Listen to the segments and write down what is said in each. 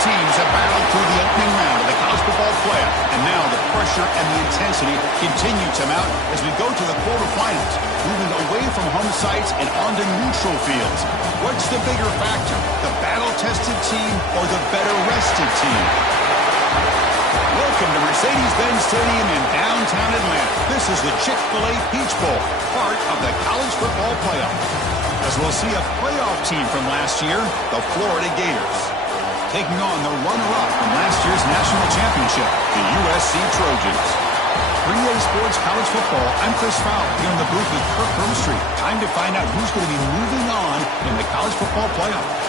teams have battled through the opening round of the college football playoff, and now the pressure and the intensity continue to mount as we go to the quarterfinals, moving away from home sites and onto neutral fields. What's the bigger factor, the battle-tested team or the better-rested team? Welcome to Mercedes-Benz Stadium in downtown Atlanta. This is the Chick-fil-A Peach Bowl, part of the college football playoff. As we'll see a playoff team from last year, the Florida Gators, taking on the runner-up from last year's national championship, the USC Trojans. 3A Sports College Football, I'm Chris Fowler, here in the booth with Kirk Broomstreet. Time to find out who's going to be moving on in the college football playoff.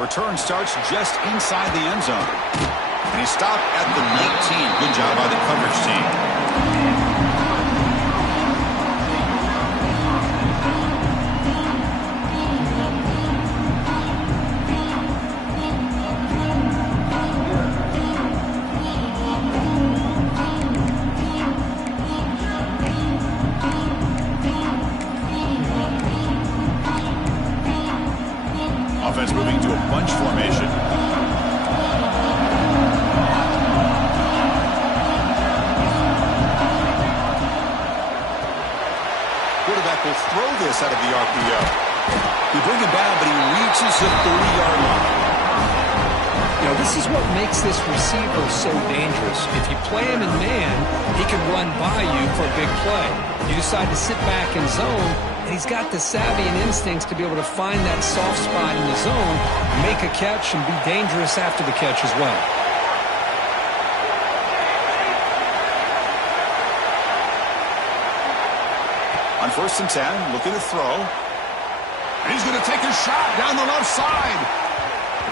Return starts just inside the end zone. And he stopped at the 19. Good job by the coverage team. Offense moving to a bunch formation. Quarterback will throw this out of the RPO. We bring him down, but he reaches the 30-yard line. You know, this is what makes this receiver so dangerous. If you play him in man, he can run by you for a big play. You decide to sit back in zone, and he's got the savvy and instincts to be able to find that soft spot in the zone, make a catch, and be dangerous after the catch as well. On 1st and 10, looking to throw. And he's going to take a shot down the left side.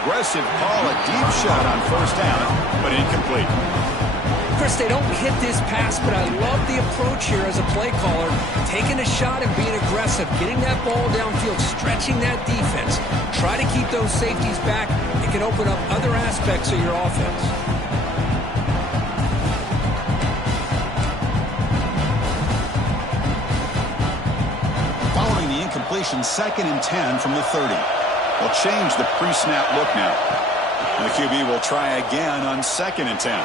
Aggressive call, a deep shot on 1st down, but incomplete. Chris, they don't hit this pass, but I love the approach here as a play caller. Taking a shot and being aggressive, getting that ball downfield, stretching that defense. Try to keep those safeties back. It can open up other aspects of your offense. Following the incompletion, 2nd and 10 from the 30. They'll change the pre-snap look now. And the QB will try again on 2nd and 10.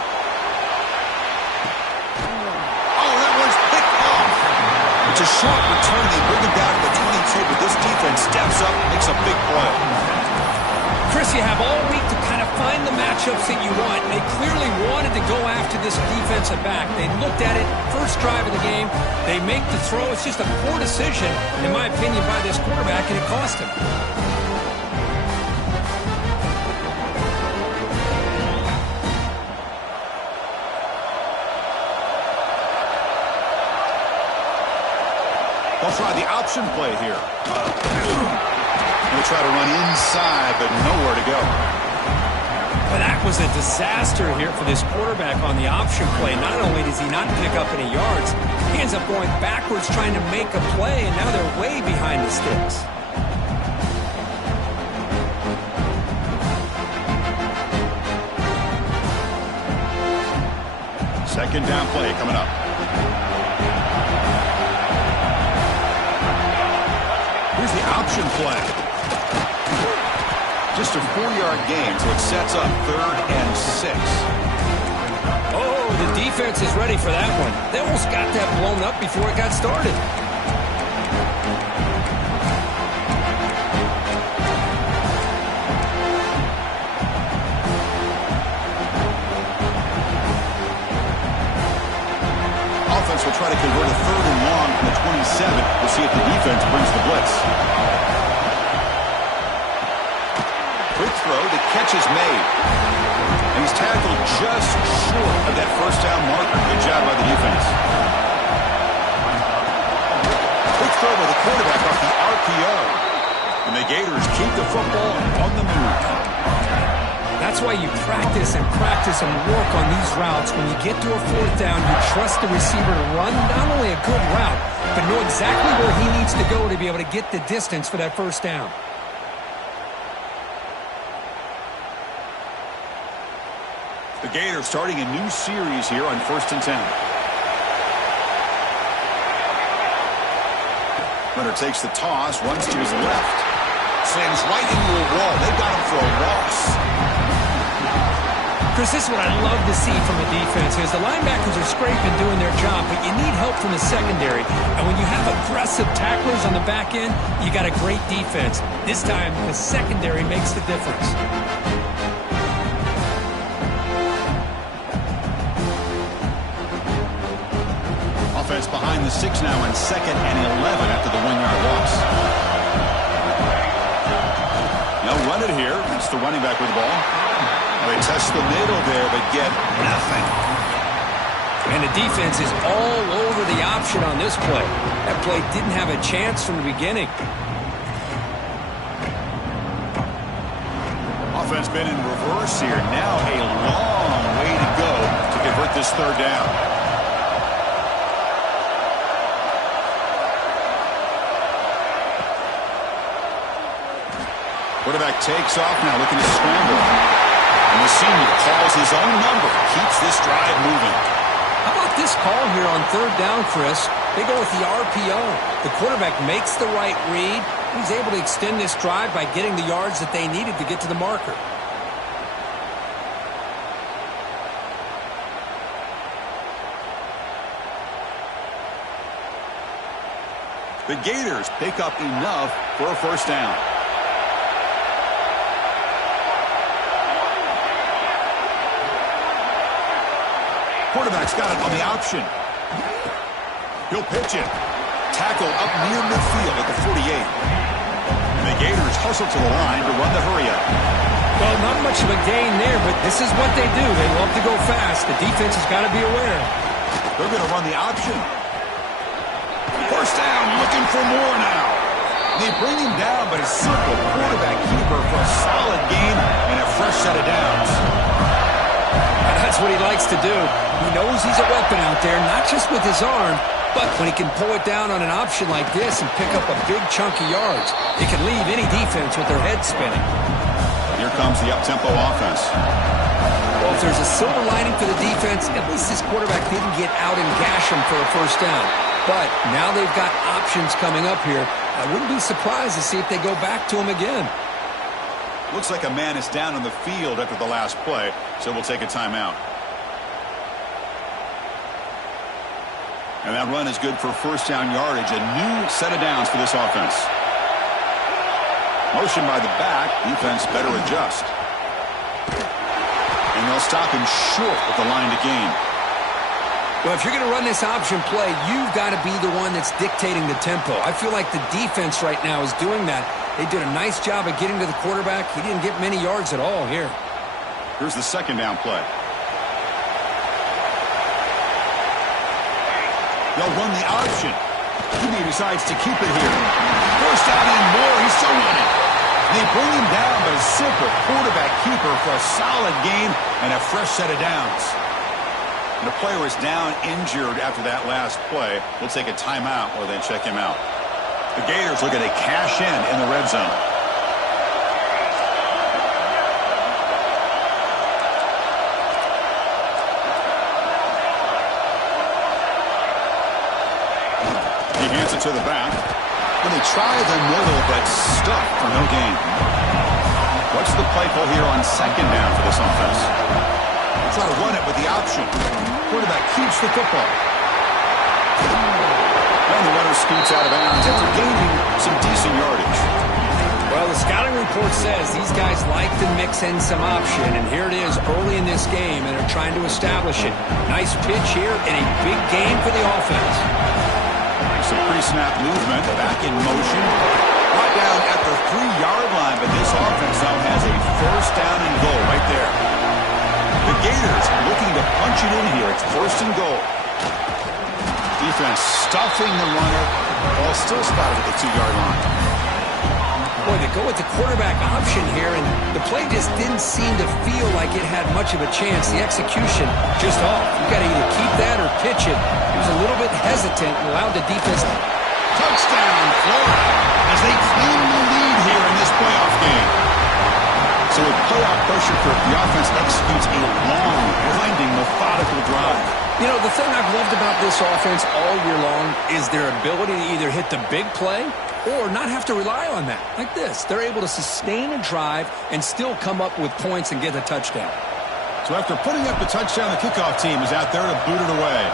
It's a short return. They bring him down to the 22, but this defense steps up and makes a big play. Chris, you have all week to kind of find the matchups that you want. They clearly wanted to go after this defensive back. They looked at it, first drive of the game. They make the throw. It's just a poor decision, in my opinion, by this quarterback, and it cost him. They'll try the option play here. They'll try to run inside, but nowhere to go. Well, that was a disaster here for this quarterback on the option play. Not only does he not pick up any yards, he ends up going backwards trying to make a play, and now they're way behind the sticks. Second down play coming up. Here's the option play. Just a 4-yard gain, so it sets up 3rd and 6. Oh, the defense is ready for that one. They almost got that blown up before it got started. Offense will try to convert a 3rd and long from the 27. We'll see if the defense brings the blitz. Quick throw. The catch is made. And he's tackled just short of that first down marker. Good job by the defense. Quick throw by the quarterback off the RPO. And the Gators keep the football on the move. That's why you practice and work on these routes. When you get to a fourth down, you trust the receiver to run not only a good route, but know exactly where he needs to go to be able to get the distance for that first down. The Gators starting a new series here on 1st and 10. Runner takes the toss, runs to his left. Slams right into a wall. They got him for a loss. Chris, this is what I love to see from a defense is the linebackers are scraping doing their job, but you need help from the secondary. And when you have aggressive tacklers on the back end, you got a great defense. This time, the secondary makes the difference. Offense behind the 6 now on 2nd and 11 after the 1-yard loss. They'll run it here. That's the running back with the ball. They test the middle there, but get nothing. And the defense is all over the option on this play. That play didn't have a chance from the beginning. Offense been in reverse here. Now a long way to go to convert this 3rd down. Quarterback takes off now, looking to scramble. And the senior calls his own number, keeps this drive moving. How about this call here on 3rd down, Chris? They go with the RPO. The quarterback makes the right read. He's able to extend this drive by getting the yards that they needed to get to the marker. The Gators pick up enough for a 1st down. Quarterback's got it on the option. He'll pitch it. Tackle up near midfield at the 48. And the Gators hustle to the line to run the hurry-up. Well, not much of a gain there, but this is what they do. They love to go fast. The defense has got to be aware. They're going to run the option. 1st down, looking for more now. They bring him down, but a simple quarterback keeper for a solid gain and a fresh set of downs. And that's what he likes to do. He knows he's a weapon out there, not just with his arm, but when he can pull it down on an option like this and pick up a big chunk of yards, it can leave any defense with their head spinning. Here comes the up-tempo offense. Well, if there's a silver lining for the defense, at least this quarterback didn't get out and gash him for a 1st down. But now they've got options coming up here. I wouldn't be surprised to see if they go back to him again. Looks like a man is down on the field after the last play, so we'll take a timeout. And that run is good for 1st down yardage, a new set of downs for this offense. Motion by the back, defense better adjust. And they'll stop him short at the line to gain. Well, if you're going to run this option play, you've got to be the one that's dictating the tempo. I feel like the defense right now is doing that. They did a nice job of getting to the quarterback. He didn't get many yards at all here. Here's the 2nd down play. They'll run the option. He decides to keep it here. 1st down and more. He's still running. They bring him down, but a simple quarterback keeper for a solid gain and a fresh set of downs. And the player is down injured after that last play. We'll take a timeout or then check him out. The Gators looking to cash in the red zone. He hands it to the back. And they try the middle, but stuck for no gain. What's the play call here on 2nd down for this offense? Try to run it with the option. Quarterback keeps the football. And the runner scoots out of bounds after gaining some decent yardage. Well, the scouting report says these guys like to mix in some option, and here it is early in this game, and they're trying to establish it. Nice pitch here and a big gain for the offense. Some pre-snap movement, back in motion. Brought down at the 3-yard line, but this offense now has a first down and goal right there. The Gators looking to punch it in here. It's first and goal. Defense stuffing the runner. Ball still spotted at the 2-yard line. Boy, they go with the quarterback option here, and the play just didn't seem to feel like it had much of a chance. The execution just off. You got to either keep that or pitch it. He was a little bit hesitant and allowed the defense. Touchdown, Florida, as they claim the lead here in this playoff game. So with playoff pressure, the offense executes a long, winding, methodical drive. You know, the thing I've loved about this offense all year long is their ability to either hit the big play or not have to rely on that. Like this. They're able to sustain a drive and still come up with points and get a touchdown. So after putting up the touchdown, the kickoff team is out there to boot it away.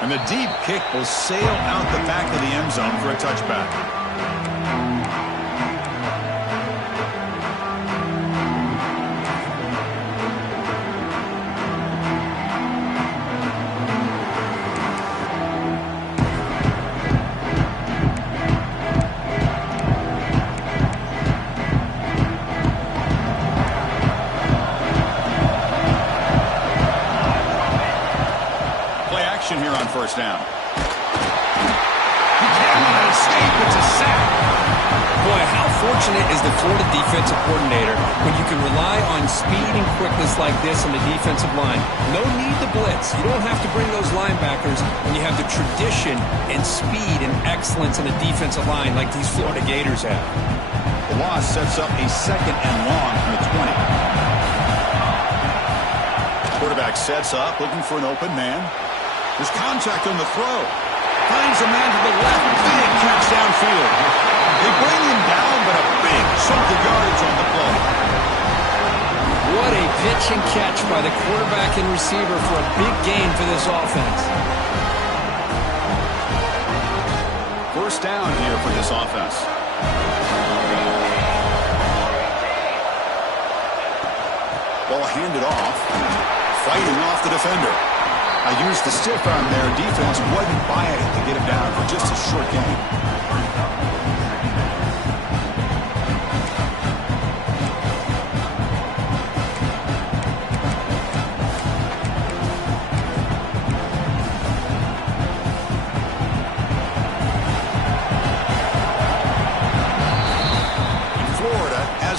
And the deep kick will sail out the back of the end zone for a touchback. Here on first down. He cannot escape. It's a sack. Boy, how fortunate is the Florida defensive coordinator when you can rely on speed and quickness like this on the defensive line. No need to blitz. You don't have to bring those linebackers when you have the tradition and speed and excellence in the defensive line like these Florida Gators have. The loss sets up a second and long from the 20. Quarterback sets up, looking for an open man. There's contact on the throw. Finds a man to the left. Big catch downfield. They bring him down, but a big chunk of yardage on the play. What a pitch and catch by the quarterback and receiver for a big gain for this offense. First down here for this offense. Ball handed off. Fighting off the defender. I used the stiff arm there. Defense wasn't buying it to get him down for just a short game.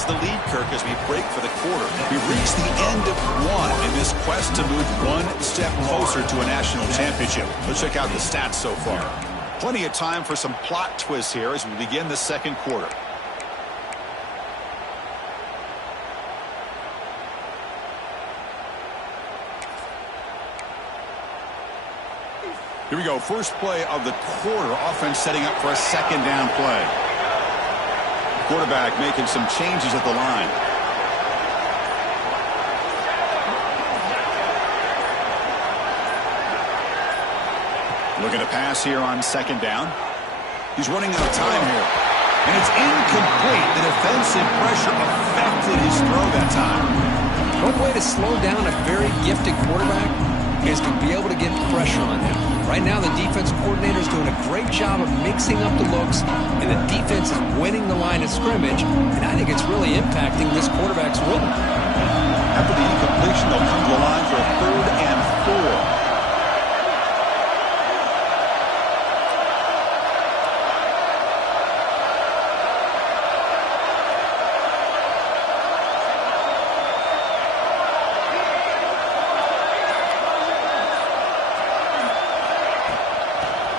The lead, Kirk, as we break for the quarter. We've reached the end of one in this quest to move one step closer to a national championship. Let's check out the stats so far. Plenty of time for some plot twists here as we begin the second quarter. Here we go. First play of the quarter. Offense setting up for a second down play. Quarterback making some changes at the line. Looking to pass here on second down. He's running out of time here. And it's incomplete. The defensive pressure affected his throw that time. One way to slow down a very gifted quarterback is to be able to get pressure on him. Right now, the defensive coordinator is doing a great job of mixing up the looks, and the defense is winning the line of scrimmage, and I think it's really impacting this quarterback's rhythm. After the incompletion, they'll come to the line for a 3rd and 4.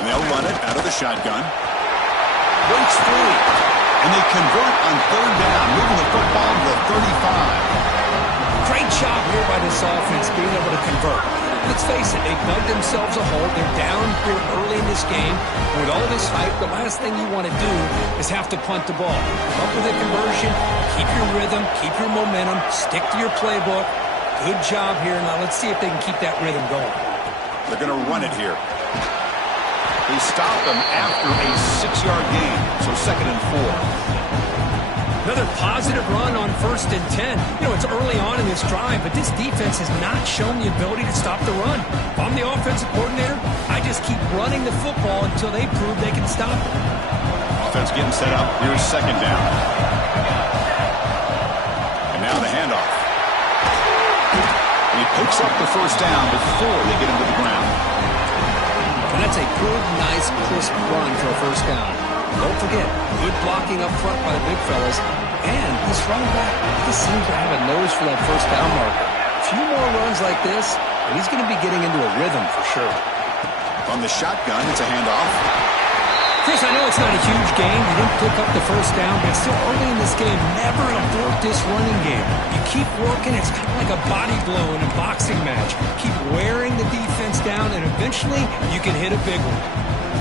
They'll run it out of the shotgun. Breaks free. And they convert on 3rd down, moving the football to the 35. Great job here by this offense being able to convert. Let's face it, they dug themselves a hole. They're down here early in this game. With all this hype, the last thing you want to do is have to punt the ball. Come up with a conversion, keep your rhythm, keep your momentum, stick to your playbook. Good job here. Now let's see if they can keep that rhythm going. They're going to run it here. They stopped them after a 6-yard gain, so 2nd and 4. Another positive run on 1st and 10. You know, it's early on in this drive, but this defense has not shown the ability to stop the run. If I'm the offensive coordinator, I just keep running the football until they prove they can stop it. Offense getting set up. Here's second down. And now the handoff. And he picks up the first down before they get him to the ground. And that's a good, nice, crisp run for a first down. Don't forget, good blocking up front by the big fellas. And this running back, he seems to have a nose for that first down marker. A few more runs like this, and he's going to be getting into a rhythm for sure. On the shotgun, it's a handoff. Chris, I know it's not a huge game. You didn't pick up the first down, but it's still early in this game. Never abort this running game. You keep working. It's kind of like a body blow in a boxing match. Keep wearing the defense down, and eventually you can hit a big one.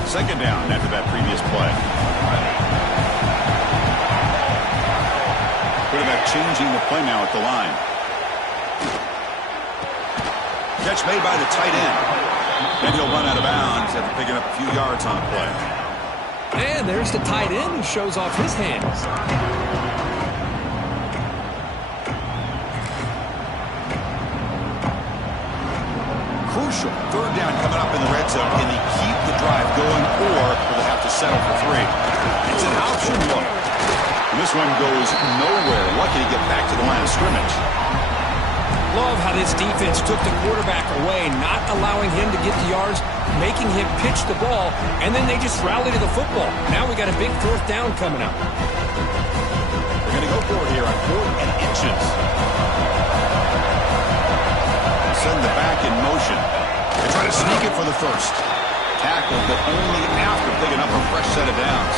Second down after that previous play. Quarterback changing the play now at the line. Catch made by the tight end. And he'll run out of bounds after picking up a few yards on the play. And there's the tight end who shows off his hands. Crucial. Third down coming up in the red zone. Can they keep the drive going, or will they have to settle for 3? It's an option look. And this one goes nowhere. Lucky to get back to the line of scrimmage. Love how this defense took the quarterback away, not allowing him to get the yards, making him pitch the ball, and then they just rally to the football. Now we got a big fourth down coming up. They're going to go for it here on 4th and inches. Send the back in motion. They try to sneak it for the first. Tackled, but only after picking up a fresh set of downs.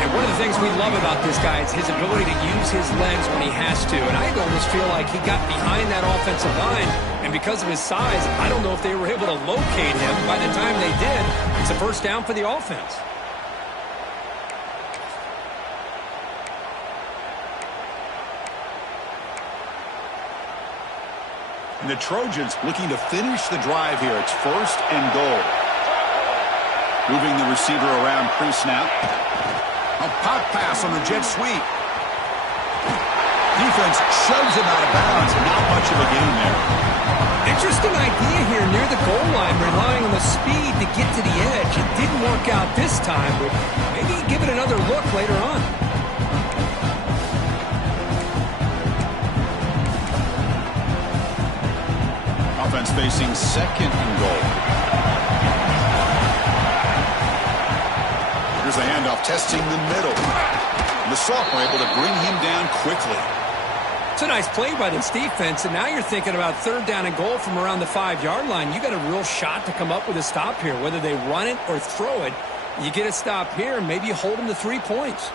And one of the things we love about this guy is his ability to use his legs when he has to. And I almost feel like he got behind that offensive line, and because of his size, I don't know if they were able to locate him. By the time they did, it's a first down for the offense. And the Trojans looking to finish the drive here. It's 1st and goal. Moving the receiver around pre-snap. A pop pass on the jet sweep. Defense shoves him out of bounds. Not much of a gain there. Interesting idea here near the goal line, relying on the speed to get to the edge. It didn't work out this time, but maybe give it another look later on. Offense facing 2nd and goal. Here's the handoff, testing the middle. And the sophomore able to bring him down quickly. It's a nice play by this defense, and now you're thinking about 3rd down and goal from around the 5-yard line. You got a real shot to come up with a stop here. Whether they run it or throw it, you get a stop here, and maybe you hold them to 3 points.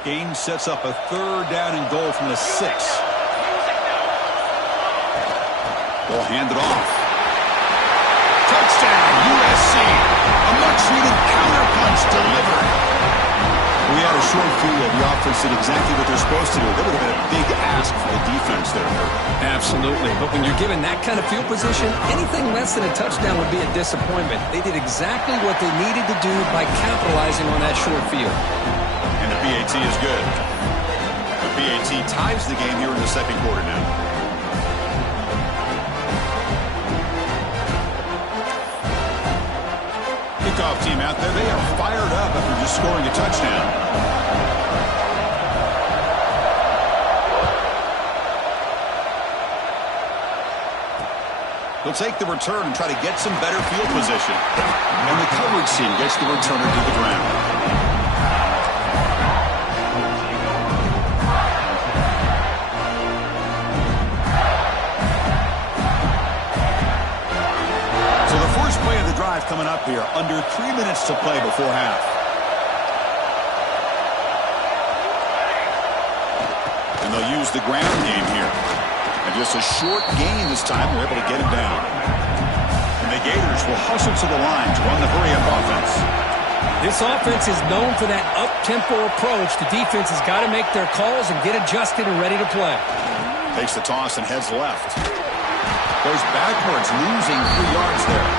Game sets up a 3rd down and goal from the 6. Ball handed off. Touchdown, USC. A much-needed counterpunch delivered. We had a short field. The offense did exactly what they're supposed to do. That would have been a big ask for the defense there. Absolutely. But when you're given that kind of field position, anything less than a touchdown would be a disappointment. They did exactly what they needed to do by capitalizing on that short field. And the PAT is good. The PAT ties the game here in the 2nd quarter now. Kickoff team out there. They are fired up after just scoring a touchdown. They'll take the return and try to get some better field position. And the coverage team gets the returner to the ground. Coming up here, under 3 minutes to play before half. And they'll use the ground game here. And just a short gain this time, they're able to get him down. And the Gators will hustle to the line to run the hurry-up offense. This offense is known for that up-tempo approach. The defense has got to make their calls and get adjusted and ready to play. Takes the toss and heads left. Goes backwards, losing 3 yards there.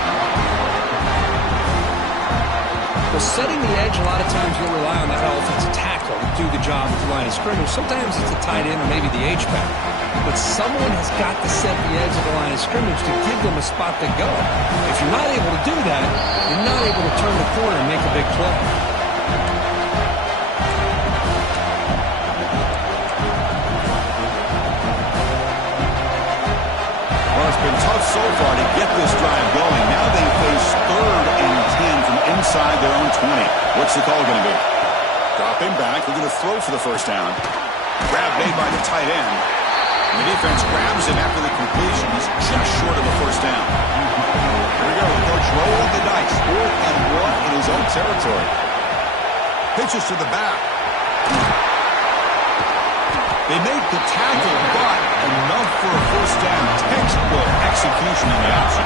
setting the edge, a lot of times you'll rely on that offensive tackle to do the job at the line of scrimmage. Sometimes it's a tight end or maybe the H-back. But someone has got to set the edge of the line of scrimmage to give them a spot to go. If you're not able to do that, you're not able to turn the corner and make a big play. Well, it's been tough so far to get this drive going. Now they face 3rd and 10 from inside their own 20. What's the call going to be? Dropping back. They're going to throw for the first down. Grab made by the tight end. The defense grabs him after the completion. He's just short of a first down. Here we go. The coach rolling the dice. 4th and 1 in his own territory. Pitches to the back. They make the tackle, but enough for a first down. Textbook execution in the option.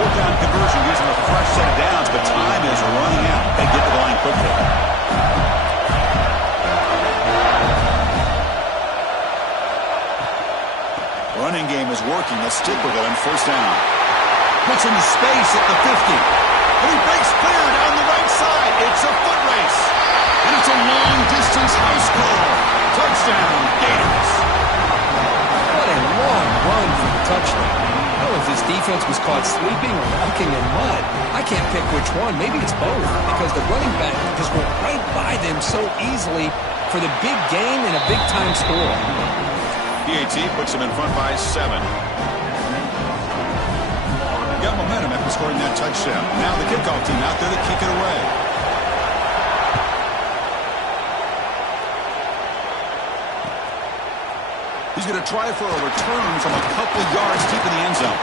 4th down conversion using a fresh set of downs, but time is running out. They get to the line quickly. Running game is working. They'll stick with it on first down. Puts into space at the 50. And he breaks clear down the right side. It's a foot race. And it's a long-distance house call. Touchdown, Gators. What a long run for the touchdown. I don't know if this defense was caught sleeping or walking in mud. I can't pick which one. Maybe it's both, because the running back just went right by them so easily for the big gain and a big-time score. PAT puts him in front by 7. Got momentum after scoring that touchdown. Now the kickoff team out there to kick it away. He's going to try for a return from a couple yards deep in the end zone.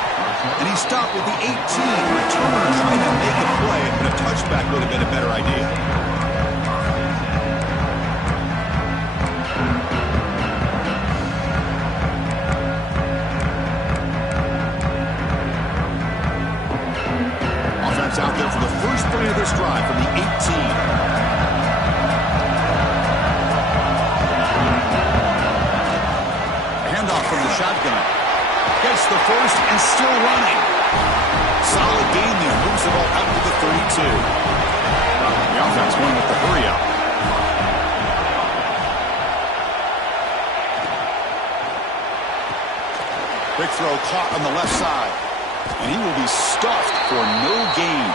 And he stopped with the 18. Returner trying to make a play, but a touchback would have been a better idea. Out there for the first play of this drive from the 18. Handoff from the shotgun. Gets the first and still running. Solid gain there. Moves the ball out to the 32. The offense going with the hurry up. Big throw caught on the left side. And he will be stuffed for no gain.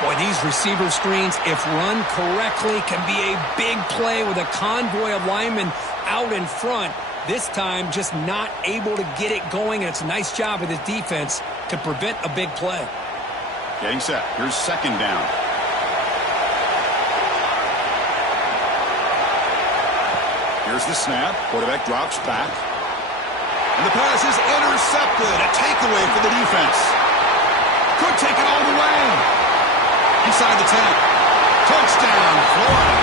Boy, these receiver screens, if run correctly, can be a big play with a convoy of linemen out in front. This time, just not able to get it going. And it's a nice job of the defense to prevent a big play. Getting set. Here's second down. Here's the snap. Quarterback drops back. And the pass is intercepted. A takeaway for the defense. Could take it all the way. Inside the 10. Touchdown, Florida.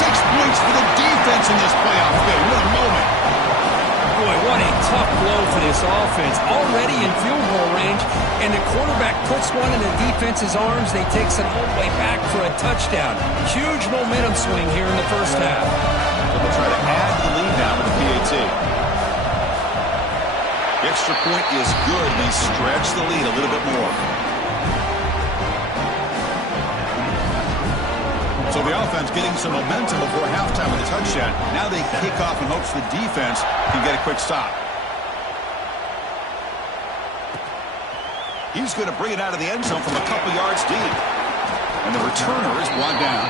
6 points for the defense in this playoff game. What a moment. Boy, what a tough blow for this offense. Already in field goal range, and the quarterback puts one in the defense's arms. They takes it all the way back for a touchdown. Huge momentum swing here in the first half. They'll try to add to the lead now with the PAT. The extra point is good. They stretch the lead a little bit more. So the offense getting some momentum before halftime with a touchdown. Now they kick off in hopes the defense can get a quick stop. He's going to bring it out of the end zone from a couple yards deep. And the returner is brought down.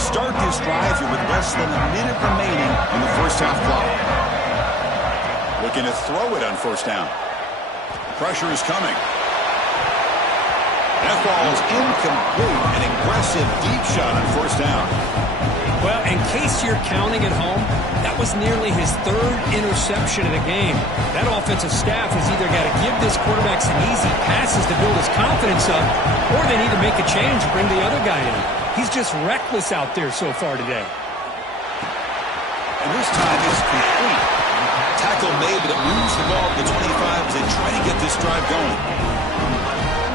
Start this drive here with less than a minute remaining in the first half clock. Looking to throw it on first down. Pressure is coming. That ball's incomplete. An aggressive deep shot on first down. Well, in case you're counting at home, that was nearly his 3rd interception of the game. That offensive staff has either got to give this quarterback some easy passes to build his confidence up, or they need to make a change and bring the other guy in. He's just reckless out there so far today. And this time is complete. Tackle made, but it moves the ball to the 25 as they try to get this drive going.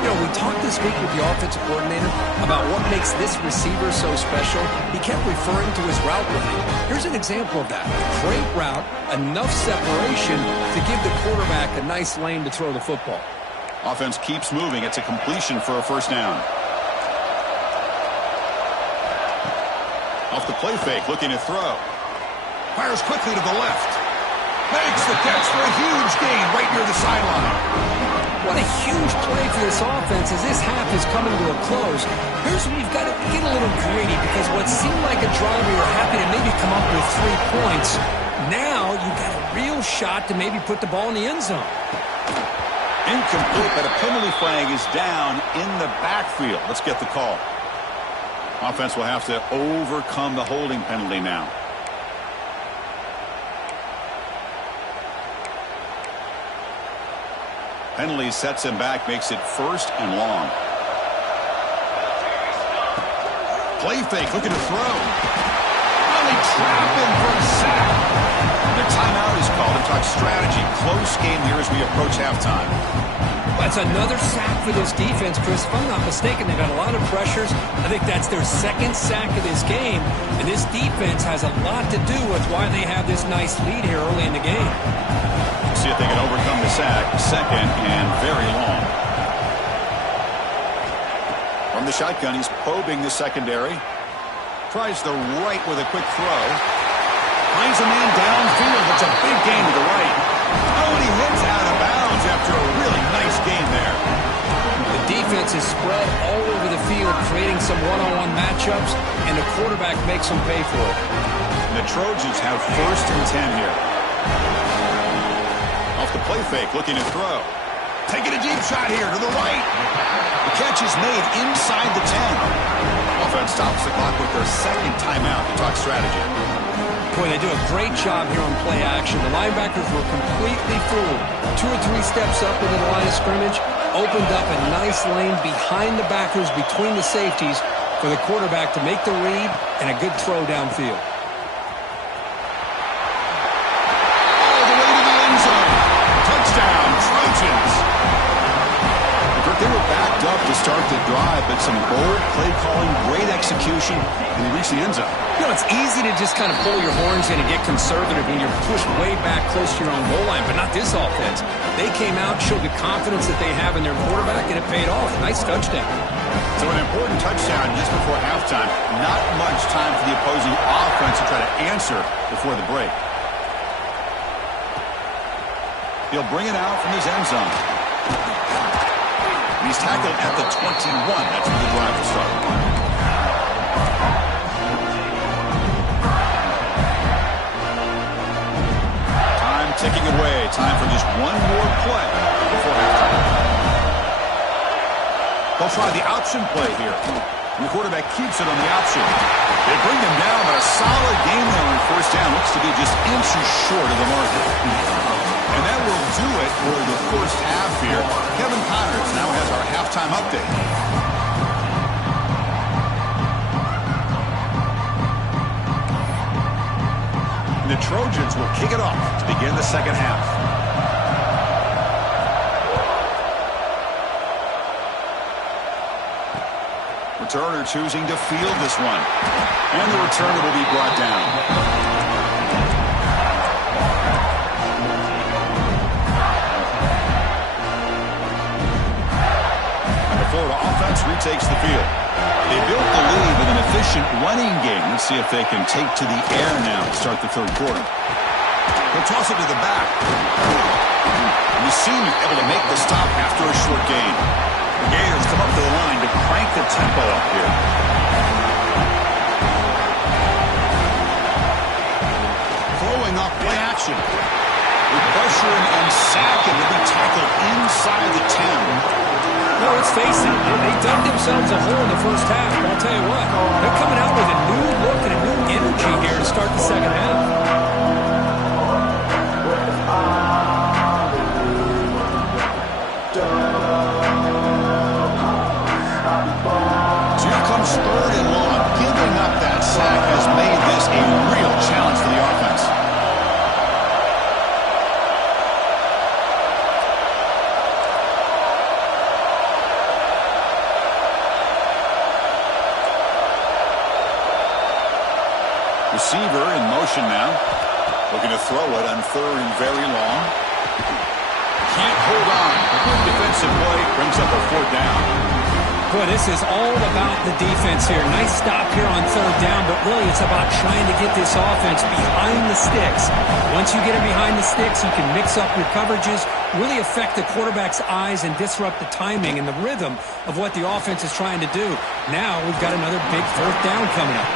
You know, we talked this week with the offensive coordinator about what makes this receiver so special. He kept referring to his route running. Here's an example of that. Great route, enough separation to give the quarterback a nice lane to throw the football. Offense keeps moving. It's a completion for a first down. Off the play fake, looking to throw. Fires quickly to the left. Makes the catch for a huge gain right near the sideline. What a huge play for this offense as this half is coming to a close. Here's where you've got to get a little greedy because what seemed like a drive where you're happy to maybe come up with 3 points, now you've got a real shot to maybe put the ball in the end zone. Incomplete, but a penalty flag is down in the backfield. Let's get the call. Offense will have to overcome the holding penalty now. Penalty sets him back, makes it first and long. Play fake, looking to throw. Only trap him for a sack. The timeout is called and talk strategy. Close game here as we approach halftime. That's another sack for this defense, Chris. If I'm not mistaken, they've got a lot of pressures. I think that's their second sack of this game. And this defense has a lot to do with why they have this nice lead here early in the game. See if they can overcome the sack. Second and very long. From the shotgun, he's probing the secondary. Tries the right with a quick throw. Finds a man downfield. It's a big gain to the right. Oh, and he hits out of bounds after a really nice gain there. The defense is spread all over the field, creating some one-on-one matchups, and the quarterback makes them pay for it. And the Trojans have first and 10 here. Off the play fake, looking to throw. Taking a deep shot here to the right. The catch is made inside the 10. Offense stops the clock with their second timeout to talk strategy. Boy, they do a great job here on play action. The linebackers were completely fooled. 2 or 3 steps up within the line of scrimmage, opened up a nice lane behind the backers, between the safeties, for the quarterback to make the read and a good throw downfield. All the way to the end zone. Touchdown, Trojans. They were backed up to start the drive, but some bold play calling, great execution, and they reached the end zone. You know, it's easy to just kind of pull your horns in and get conservative when you're pushed way back close to your own goal line, but not this offense. They came out, showed the confidence that they have in their quarterback, and it paid off. Nice touchdown. So an important touchdown just before halftime. Not much time for the opposing offense to try to answer before the break. He'll bring it out from his end zone. He's tackled at the 21. That's where the drive will start. Time ticking away. Time for just one more play before halftime. They'll try the option play here. And the quarterback keeps it on the option. They bring him down, but a solid game there on first down. Looks to be just inches short of the marker. And that will do it for the first half here. Kevin Connors now has our halftime update. And the Trojans will kick it off to begin the second half. Returner choosing to field this one. And the returner will be brought down. Florida offense retakes the field. They built the lead with an efficient running game. Let's see if they can take to the air now to start the third quarter. They'll toss it to the back. And the senior able to make the stop after a short gain. The Gators come up to the line to crank the tempo up here. Throwing off play action. With pressure and sack, and will be tackled inside the 10. No, let's face it, they dug themselves a hole in the first half, but I'll tell you what, they're coming out with a new look and a new energy here to start the second half. So here comes third and long. Giving up that sack has made this a real challenge for the offense. receiver in motion now. Looking to throw it on third and very long. Can't hold on. Good defensive play brings up a fourth down. Boy, this is all about the defense here. Nice stop here on third down, but really it's about trying to get this offense behind the sticks. Once you get it behind the sticks, you can mix up your coverages, really affect the quarterback's eyes and disrupt the timing and the rhythm of what the offense is trying to do. Now we've got another big fourth down coming up.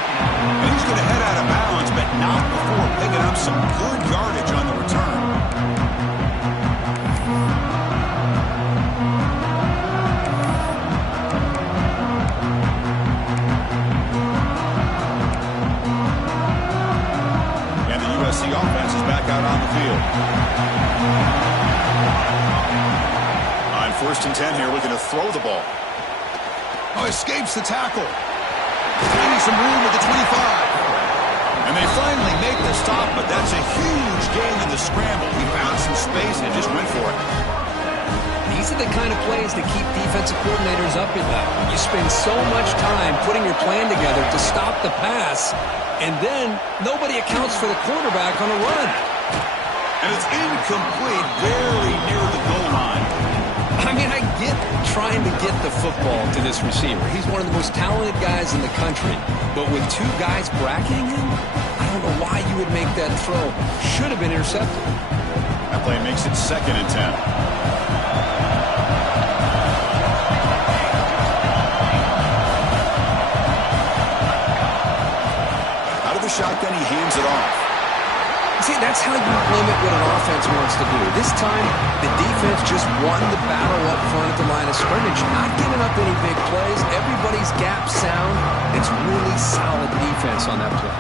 He's going to head out of bounds, but not before picking up some good yardage on the return. The offense is back out on the field. On 1st and 10 here, looking to throw the ball. Oh, escapes the tackle. Finding some room at the 25. And they finally make the stop, but that's a huge gain in the scramble. He found some space and just went for it. These are the kind of plays that keep defensive coordinators up at night. You spend so much time putting your plan together to stop the pass, and then nobody accounts for the quarterback on a run. And it's incomplete, very near the goal line. I mean, I get trying to get the football to this receiver. He's one of the most talented guys in the country. But with two guys bracketing him, I don't know why you would make that throw. Should have been intercepted. That play makes it 2nd and 10. Shotgun, he hands it off. See, that's how you limit what an offense wants to do. This time, the defense just won the battle up front at the line of scrimmage, not giving up any big plays. Everybody's gap sound. It's really solid defense on that play.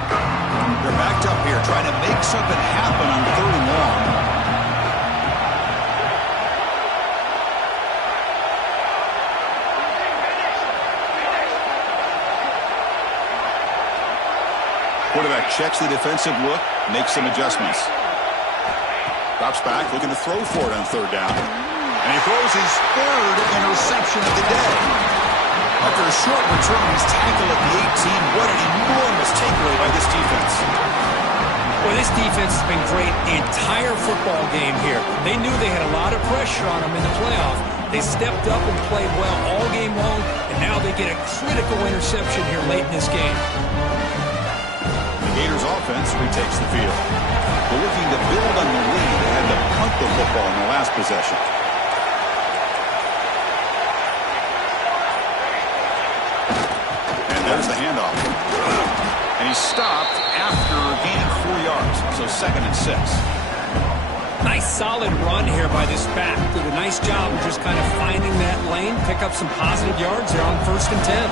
They're backed up here, trying to make something happen on 3rd and long. Quarterback checks the defensive look, makes some adjustments. Drops back, looking to throw for it on 3rd down. And he throws his 3rd interception of the day. After a short return, he's tackled at the 18. What an enormous takeaway by this defense. Well, this defense has been great the entire football game here. They knew they had a lot of pressure on them in the playoff. They stepped up and played well all game long, and now they get a critical interception here late in this game. Gators offense retakes the field. They're looking to build on the lead. They had to punt the football in the last possession. And there's the handoff. And he's stopped after gaining 4 yards. So 2nd and 6. Nice solid run here by this back. Did a nice job of just kind of finding that lane, pick up some positive yards there on 1st and 10.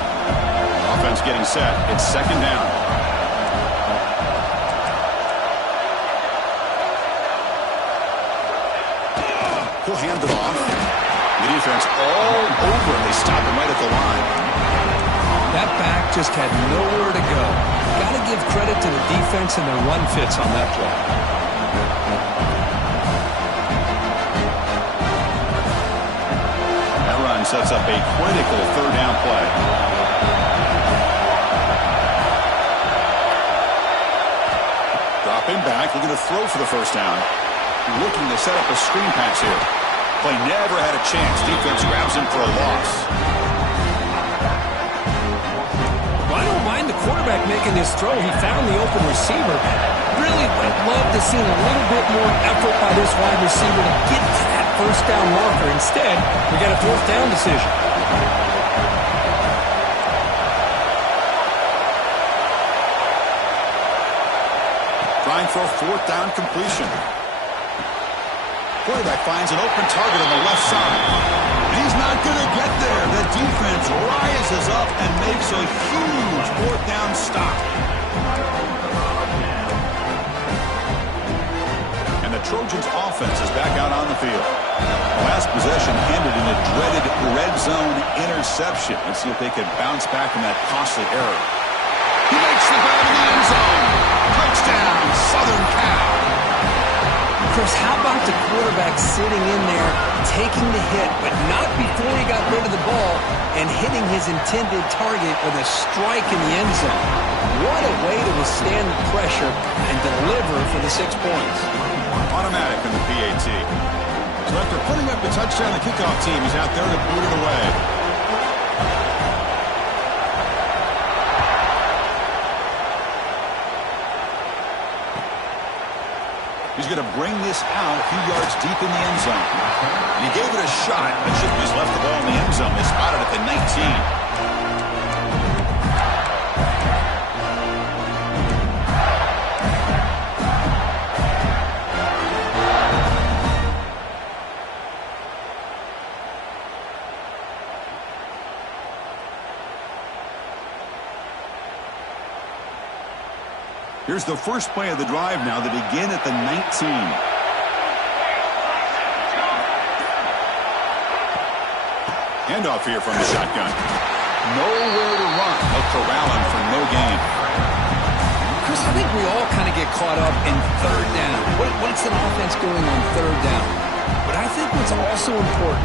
Offense getting set. It's 2nd down. He'll hand it off. The defense all over him. They stop him right at the line. That back just had nowhere to go. Got to give credit to the defense and their run fits on that play. That run sets up a critical 3rd down play. Dropping back, looking to throw for the 1st down. Looking to set up a screen pass here. Play never had a chance. Defense grabs him for a loss. Well, I don't mind the quarterback making this throw. He found the open receiver. Really would have loved to see a little bit more effort by this wide receiver to get to that 1st down marker. Instead, we got a 4th down decision. Trying for a 4th down completion. Quarterback finds an open target on the left side. And he's not going to get there. The defense rises up and makes a huge 4th down stop. And the Trojans' offense is back out on the field. The last possession ended in a dreaded red zone interception. Let's see if they can bounce back from that costly error. He makes the grab in the end zone. Touchdown, Southern Cal. Chris, how about the quarterback sitting in there, taking the hit, but not before he got rid of the ball, and hitting his intended target with a strike in the end zone. What a way to withstand the pressure and deliver for the 6 points. Automatic in the PAT. So after putting up a touchdown, the kickoff team is out there to boot it away. He's going to bring this out a few yards deep in the end zone. And he gave it a shot, but Shipley's left the ball in the end zone. They spotted at the 19. Here's the first play of the drive now. They begin at the 19. Handoff here from the shotgun. Nowhere to run. They'll corral him for no gain. Chris, I think we all kind of get caught up in third down. What's an offense doing on third down? But I think what's also important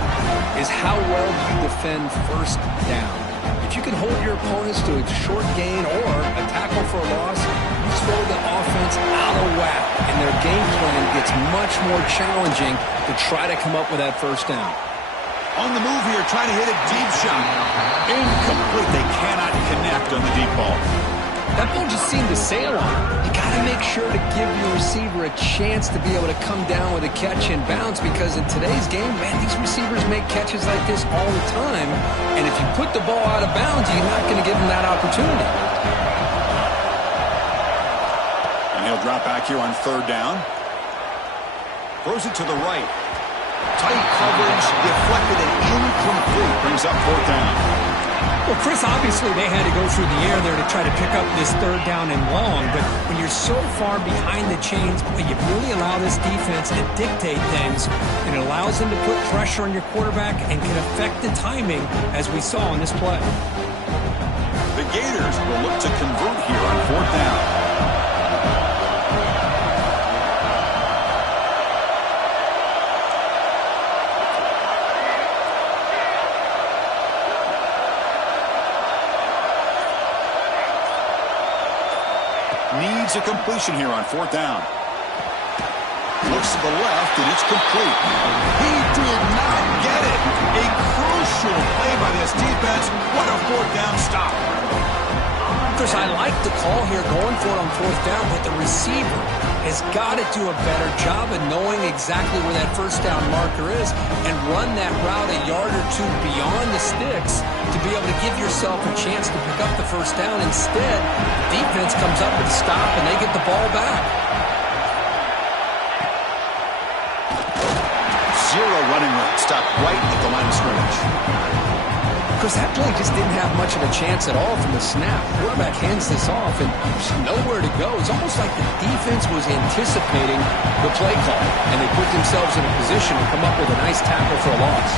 is how well you defend first down. If you can hold your opponents to a short gain or a tackle for a loss, you throw the offense out of whack, and their game plan gets much more challenging to try to come up with that first down. On the move here, trying to hit a deep shot. Incomplete. They cannot connect on the deep ball. That ball just seemed to sail on him. You got to make sure to give your receiver a chance to be able to come down with a catch and bounce, because in today's game, man, these receivers make catches like this all the time. And if you put the ball out of bounds, you're not going to give them that opportunity. And he'll drop back here on third down. Throws it to the right. Tight coverage, deflected and incomplete. Brings up fourth down. Well, Chris, obviously they had to go through the air there to try to pick up this third down and long, but when you're so far behind the chains, boy, you really allow this defense to dictate things, and it allows them to put pressure on your quarterback and can affect the timing, as we saw on this play. The Gators will look to convert here on fourth down. Needs a completion here on fourth down. Looks to the left, and it's complete. He did not get it. A crucial play by this defense. What a fourth down stop. Chris, I like the call here going for it on fourth down, but the receiver has got to do a better job of knowing exactly where that first down marker is and run that route a yard or two beyond the sticks to be able to give yourself a chance to pick up the first down. Instead, the defense comes up with a stop and they get the ball back. Zero running room. Stopped right at the line of scrimmage. Chris, that play just didn't have much of a chance at all from the snap. The quarterback hands this off, and there's nowhere to go. It's almost like the defense was anticipating the play call, and they put themselves in a position to come up with a nice tackle for a loss.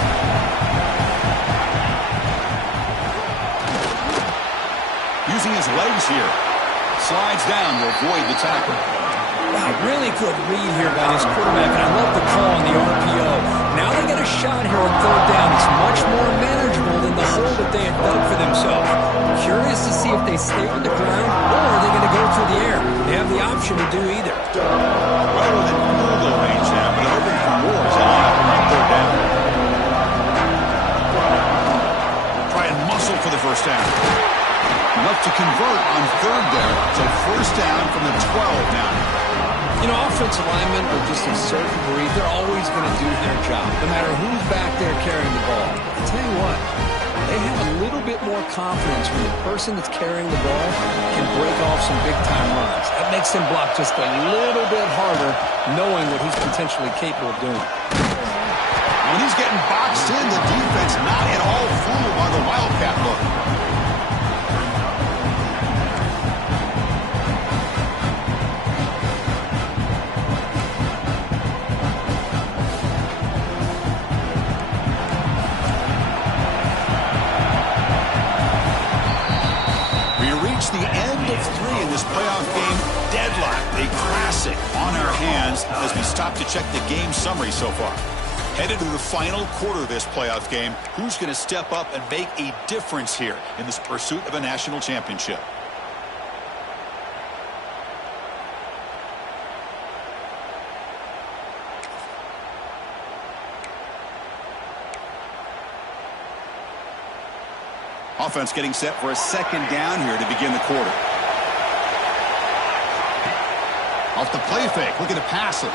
Using his legs here. Slides down to avoid the tackle. Wow, really good read here by this quarterback, and I love the call on the RPO. Now they get a shot here on third down. It's much more manageable than the hole that they had dug for themselves. Curious to see if they stay on the ground or are they going to go through the air. They have the option to do either. Well within field goal range now, but hoping for more as they line up on third down. Try and muscle for the first down. Enough to convert on third down, so first down from the 12 now. You know, offensive linemen are just a certain breed. They're always going to do their job, no matter who's back there carrying the ball. I'll tell you what, they have a little bit more confidence when the person that's carrying the ball can break off some big-time runs. That makes them block just a little bit harder, knowing what he's potentially capable of doing. When he's getting boxed in, the defense not at all fooled by the Wildcat look. The end of 3 in this playoff game. Deadlock, a classic on our hands as we stop to check the game summary so far. Headed to the final quarter of this playoff game, who's going to step up and make a difference here in this pursuit of a national championship? Offense getting set for a second down here to begin the quarter. Off the play fake, looking to pass it.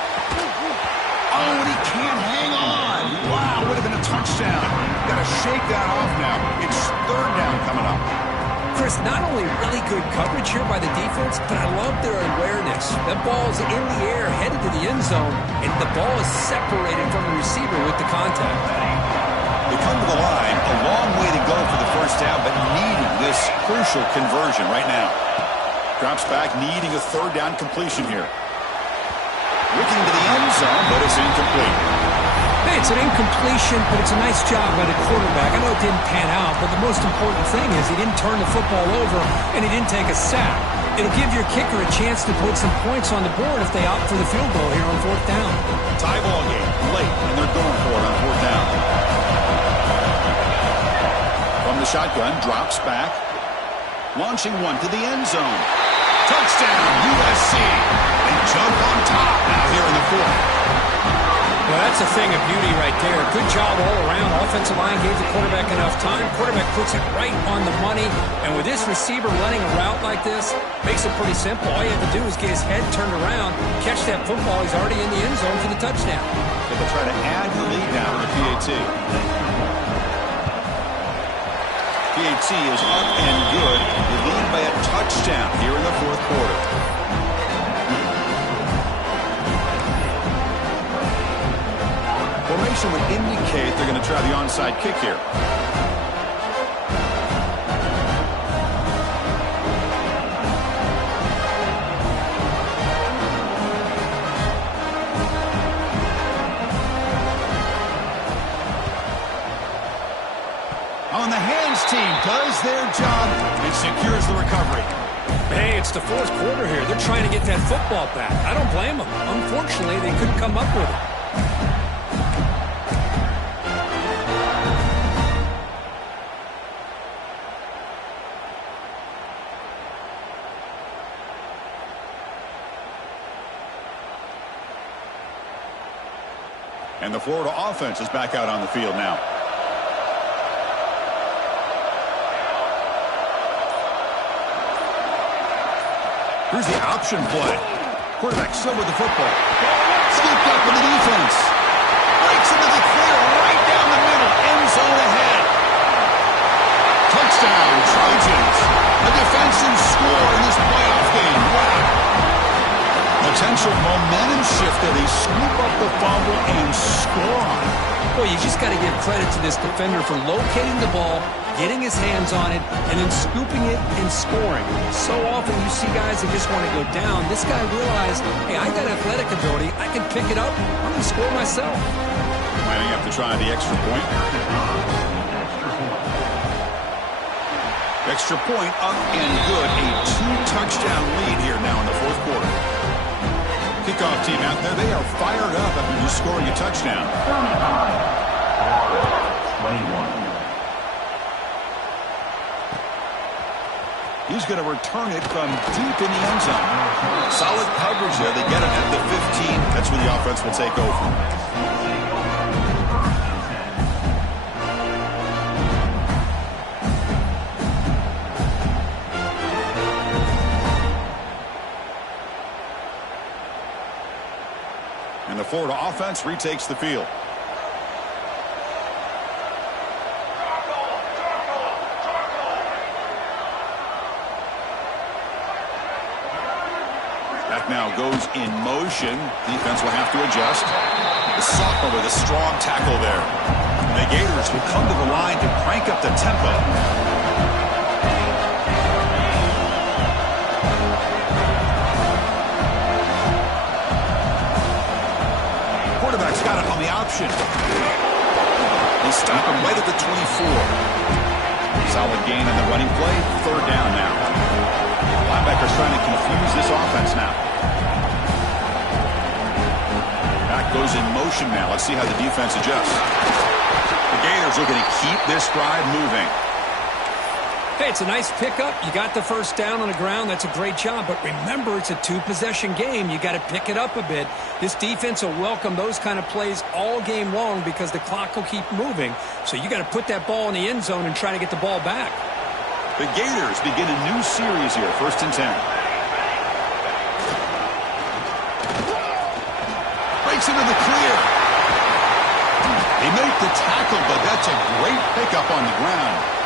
Oh, and he can't hang on. Wow, would have been a touchdown. Got to shake that off now. It's third down coming up. Chris, not only really good coverage here by the defense, but I love their awareness. That ball's in the air, headed to the end zone, and the ball is separated from the receiver with the contact. They come to the line, a long way to go for the first down, but needing this crucial conversion right now. Drops back, needing a third down completion here. Looking to the end zone, but it's incomplete. Hey, it's an incompletion, but it's a nice job by the quarterback. I know it didn't pan out, but the most important thing is he didn't turn the football over, and he didn't take a sack. It'll give your kicker a chance to put some points on the board if they opt for the field goal here on fourth down. Tie ball game, late, and they're going for it on fourth down. From the shotgun, drops back. Launching one to the end zone. Touchdown, USC. They jump on top now here in the fourth. Well, that's a thing of beauty right there. Good job all around. Offensive line gave the quarterback enough time. Quarterback puts it right on the money. And with this receiver running a route like this, makes it pretty simple. All you have to do is get his head turned around, catch that football. He's already in the end zone for the touchdown. They'll try to add the lead now in the PAT. PAT is up and good. They lead by a touchdown here in the fourth quarter. Formation would indicate they're going to try the onside kick here. On the hands team does their job and secures the recovery. Hey, it's the fourth quarter here. They're trying to get that football back. I don't blame them. Unfortunately, they couldn't come up with it. And the Florida offense is back out on the field now. Here's the option play. Quarterback still with the football. Scooped up in the defense. Breaks into the clear right down the middle. End zone ahead. Touchdown, Trojans. A defensive score in this playoff game. Wow. Potential momentum shift there. They scoop up the fumble and score on it. Well, you just got to give credit to this defender for locating the ball, getting his hands on it, and then scooping it and scoring. So often you see guys that just want to go down. This guy realized, hey, I got athletic ability. I can pick it up. I'm going to score myself. Might have to try the extra point. Extra point up and good. A two-touchdown lead here now in the fourth quarter. Kickoff team out there, they are fired up after just scoring a touchdown. 21. He's going to return it from deep in the end zone. Solid coverage there. They get it at the 15. That's where the offense will take over. And the Florida offense retakes the field. Back now goes in motion. Defense will have to adjust. The sophomore with a strong tackle there. And the Gators will come to the line to crank up the tempo. Quarterback's got it on the option. They stop him right at the 24. Solid gain on the running play. Third down now. Linebackers trying to confuse this offense now. Back goes in motion now. Let's see how the defense adjusts. The Gators looking to keep this drive moving. Hey, it's a nice pickup. You got the first down on the ground. That's a great job. But remember, it's a two-possession game. You got to pick it up a bit. This defense will welcome those kind of plays all game long because the clock will keep moving. So you got to put that ball in the end zone and try to get the ball back. The Gators begin a new series here. 1st and 10. Breaks into the clear. They make the tackle, but that's a great pickup on the ground.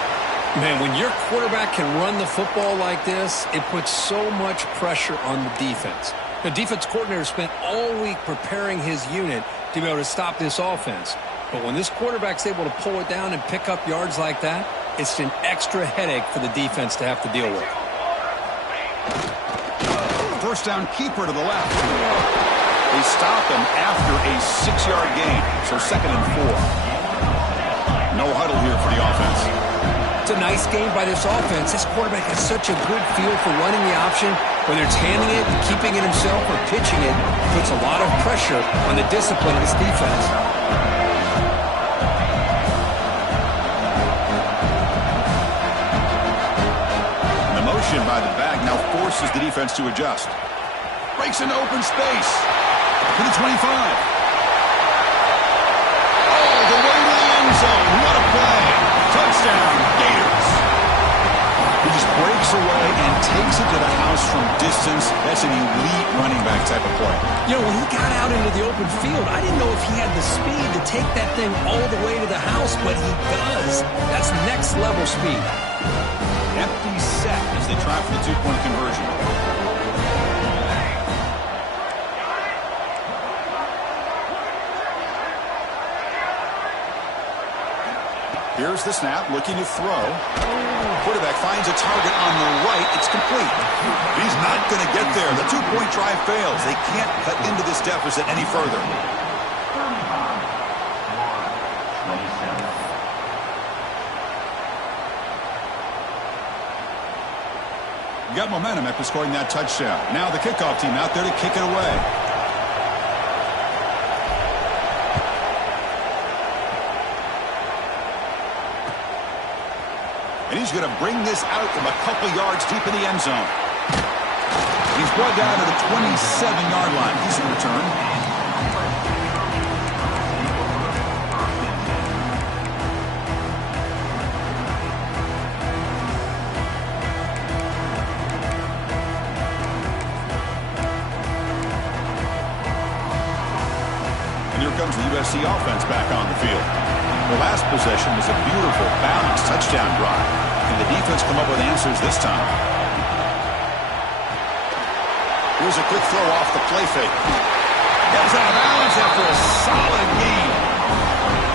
Man, when your quarterback can run the football like this, it puts so much pressure on the defense. The defense coordinator spent all week preparing his unit to be able to stop this offense. But when this quarterback's able to pull it down and pick up yards like that, it's an extra headache for the defense to have to deal with. First down keeper to the left. They stop him after a 6-yard gain. So 2nd and 4. No huddle here for the offense. It's a nice game by this offense. This quarterback has such a good feel for running the option. Whether it's handing it, keeping it himself, or pitching it, puts a lot of pressure on the discipline of this defense. And the motion by the back now forces the defense to adjust. Breaks into open space to the 25. All the way to the end zone. What a play. Touchdown, Gators. He just breaks away and takes it to the house from distance. That's an elite running back type of play. You know, when he got out into the open field, I didn't know if he had the speed to take that thing all the way to the house, but he does. That's next level speed. Empty set as they try for the 2-point conversion. Here's the snap, looking to throw. Quarterback finds a target on the right. It's complete. He's not going to get there. The 2-point try fails. They can't cut into this deficit any further. You got momentum after scoring that touchdown. Now the kickoff team out there to kick it away. And he's going to bring this out from a couple yards deep in the end zone. He's brought down to the 27-yard line. He's in return. And here comes the USC offense back on the field. The last possession was a beautiful, balanced touchdown drive. Can the defense come up with answers this time? Here's a quick throw off the play fake. Gets out of bounds after a solid gain.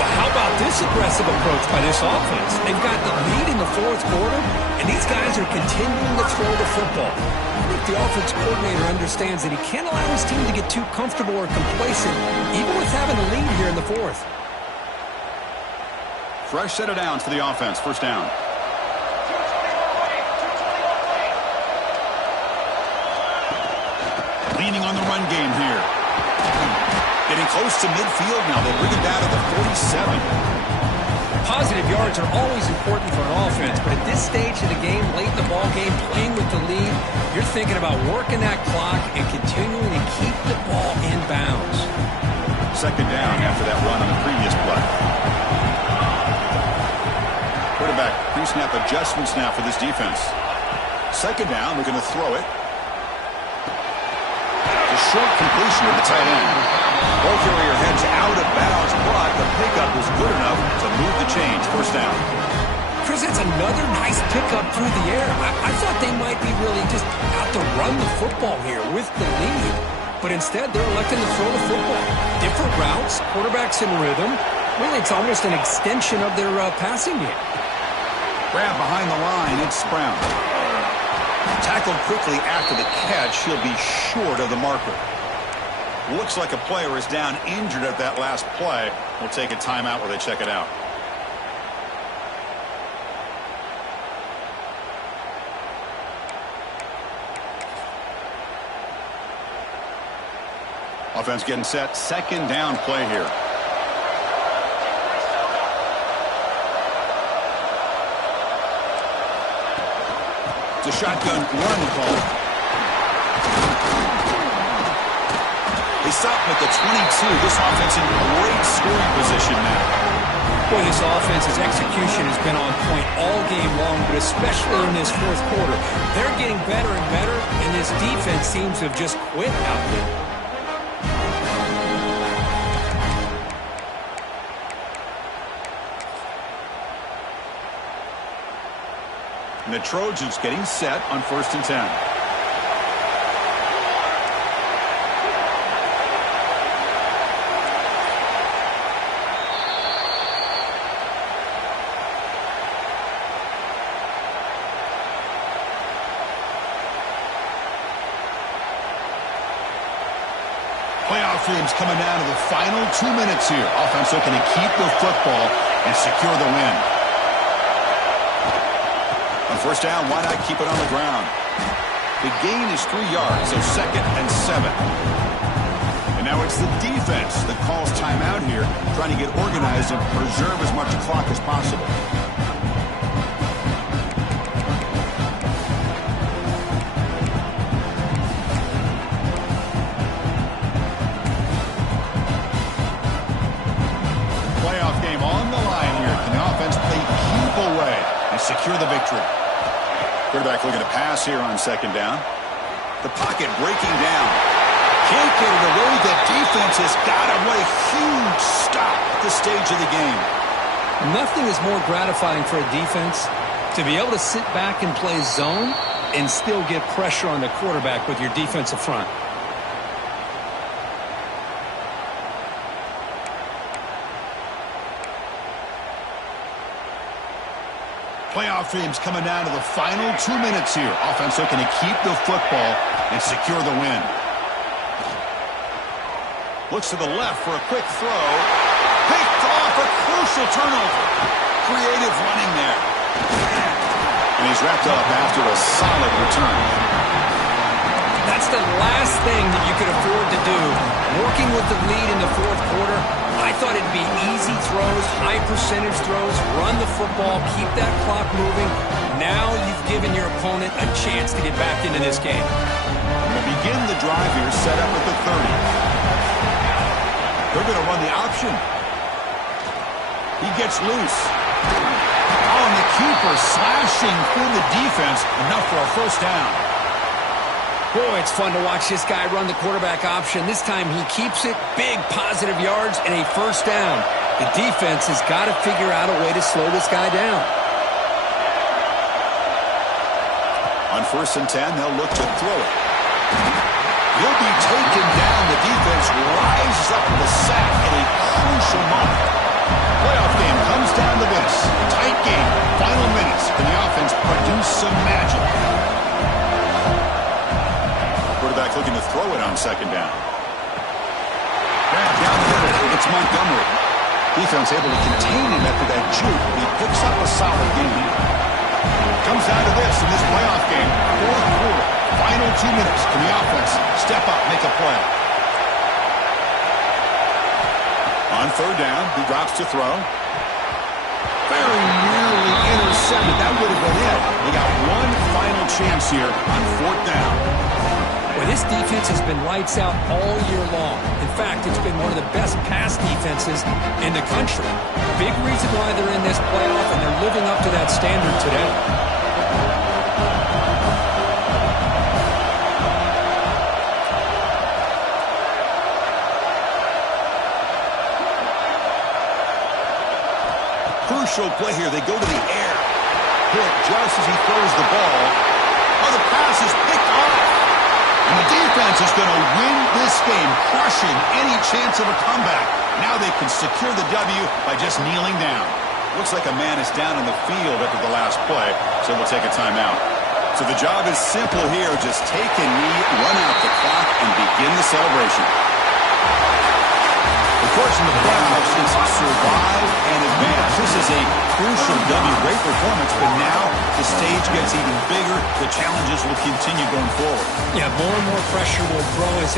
But how about this aggressive approach by this offense? They've got the lead in the 4th quarter, and these guys are continuing to throw the football. I think the offense coordinator understands that he can't allow his team to get too comfortable or complacent, even with having a lead here in the 4th. Fresh set of downs for the offense. First down. Leaning on the run game here. Getting close to midfield now. They bring it down to the 47. Positive yards are always important for an offense, but at this stage of the game, late in the ball game, playing with the lead, you're thinking about working that clock and continuing to keep the ball in bounds. 2nd down after that run on the previous play. Quarterback pre-snap adjustments now for this defense. 2nd down, looking to throw it. A short completion to the tight end. Ball carrier heads out of bounds, but the pickup was good enough to move the chains. First down. Chris, it's another nice pickup through the air. I thought they might be really just out to run the football here with the lead. But instead, they're electing to throw the football. Different routes, quarterbacks in rhythm. Really, it's almost an extension of their passing game. Grab behind the line, it's Brown. Tackled quickly after the catch. He'll be short of the marker. Looks like a player is down injured at that last play. We'll take a timeout while they check it out. Offense getting set. Second down play here. It's a shotgun run call. They stop at the 22. This offense in great scoring position now. Boy, this offense's execution has been on point all game long, but especially in this fourth quarter. They're getting better and better, and this defense seems to have just quit out there. And the Trojans getting set on 1st and 10. Playoff dreams coming down to the final 2 minutes here. Offense looking to keep the football and secure the win. On 1st down, why not keep it on the ground? The gain is 3 yards, so 2nd and 7. And now it's the defense that calls timeout here, trying to get organized and preserve as much clock as possible. Playoff game on the line here. Can the offense play keep away and secure the victory? Quarterback looking to pass here on 2nd down. The pocket breaking down. Can't get it away. The defense has got him. What a huge stop at this stage of the game. Nothing is more gratifying for a defense to be able to sit back and play zone and still get pressure on the quarterback with your defensive front. Playoff dreams coming down to the final 2 minutes here. Offense looking to keep the football and secure the win. Looks to the left for a quick throw. Picked off, a crucial turnover. Creative running there. And he's wrapped up after a solid return. That's the last thing that you could afford to do. Working with the lead in the fourth quarter, I thought it'd be easy throws, high percentage throws, run the football, keep that clock moving. Now you've given your opponent a chance to get back into this game. We'll begin the drive here, set up at the 30. They're going to run the option. He gets loose. Oh, and the keeper slashing through the defense, enough for a 1st down. Boy, it's fun to watch this guy run the quarterback option. This time he keeps it, big positive yards, and a 1st down. The defense has got to figure out a way to slow this guy down. On 1st and 10, they'll look to throw it. He'll be taken down. The defense rises up with a sack at a crucial moment. Playoff game comes down to this. Tight game, final minutes. Can the offense produce some magic? Quarterback looking to throw it on 2nd down. Grab down the middle. It's Montgomery. Defense able to contain him after that juke. He picks up a solid gain. Comes down to this in this playoff game. Fourth quarter. Final 2 minutes. Can the offense step up, make a play? On 3rd down, he drops to throw. Very nearly intercepted. That would have been it. They got one final chance here on 4th down. Well, this defense has been lights out all year long. In fact, it's been one of the best pass defenses in the country. Big reason why they're in this playoff, and they're living up to that standard today. Crucial play here. They go to the air. Hit just as he throws the ball. Oh, the pass is picked off. And the defense is going to win this game, crushing any chance of a comeback. Now they can secure the W by just kneeling down. Looks like a man is down in the field after the last play, so we'll take a timeout. So the job is simple here. Just take a knee, run out the clock, and begin the celebration. Of course, in the playoffs, it's survive and advance. This is a crucial W. Great performance, but now the stage gets even bigger. The challenges will continue going forward. Yeah, more and more pressure will grow as this